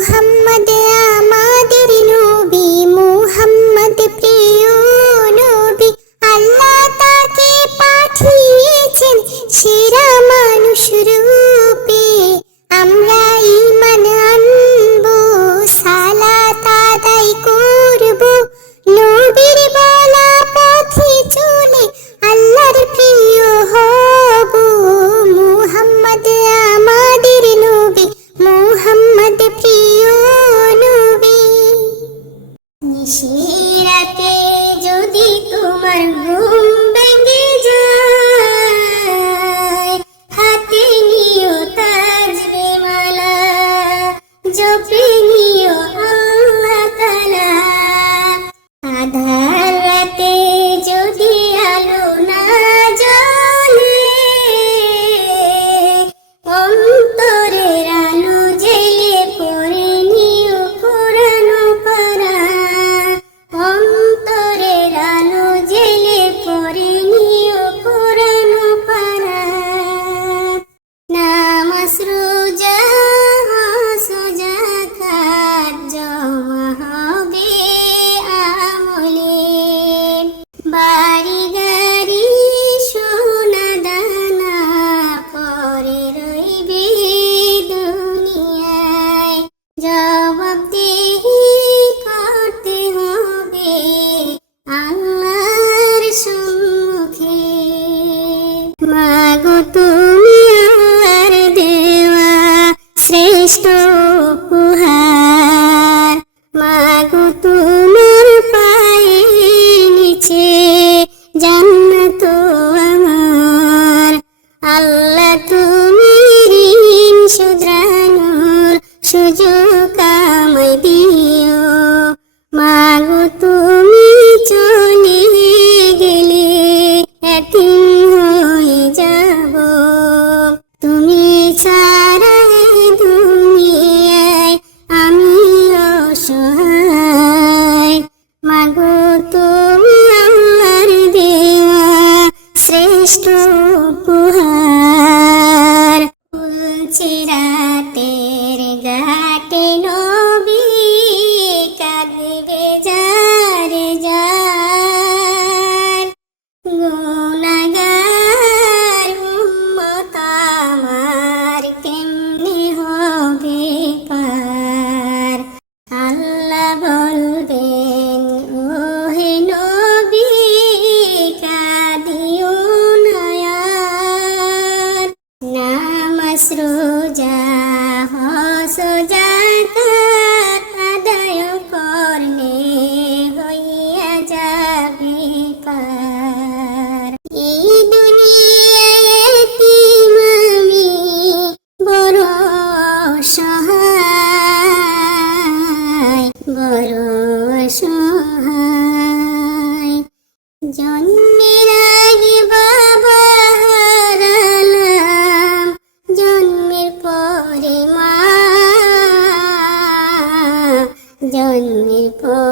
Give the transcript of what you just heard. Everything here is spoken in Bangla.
মুহাম্মদ আমাদের নবী, মুহাম্মদ প্রিয় নবী। আল্লাহ তাকে পাঠিয়েছেন সেরা মানুষ রূপে। আমরা ঈমান আনবো, সালাত আদায় করবো, নবীর বলা পথে চলে আল্লাহর প্রিয় হব। মুহাম্মদ আমাদের নবী, মুহাম্মদ প্রিয় নবী। নিশিরাতে যদি তোমার ঘুম ভেঙে যায়, হাতে নিও তাজবে মালা, জপে নিও আল্লাহ তাআলা। আধার রাতে যদি আলো না জ্বলে, অন্তরের আলো জেলে পড়ে নিও কোরআন পারা। অন্তরের আলো জেলে পড়ে নিও কোরআন পারা। নামাজ রোজা হজ যাকাত জমা হবে আমলে, বাড়ি গাড়ি সোনা দানা পরে রইবে দুনিয়ায়। জবাবদিহি করতে হবে আল্লাহর সম্মুখে। মাগো তুমি আল্লাহর দেওয়া শ্রেষ্ঠ উপহার। মাগো তোমার পায়ের নিচে জান্নাত আমার। আল্লাহ তুমি ঋণ শুধরানোর সুযোগ আমায় দিও। মাগো তুমি চলে গেলে এতিম হয়ে যাব। তুমি ছাড়া এই দুনিয়ায় আমি অসহায়। মাগো তুমি আল্লাহর দেওয়া শ্রেষ্ঠ উপহার। ফুলছে রাতের ঘাটে নবী, কাঁদবে যারে যার। গুনাহগার উম্মত আমার কেমনে হবে পার। আল্লাহ বলবেন ওহে নবী, কাঁদিও না আর। নামাজ রোজা হজ যাকাত আদায় করলে হইয়া যাবে পার। এই দুনিয়ায় এতিম আমি বড় অসহায়, বড় অসহায়। জন্মের আগে বাবা হারালাম, জন্মের পরে মা, জন্মের পর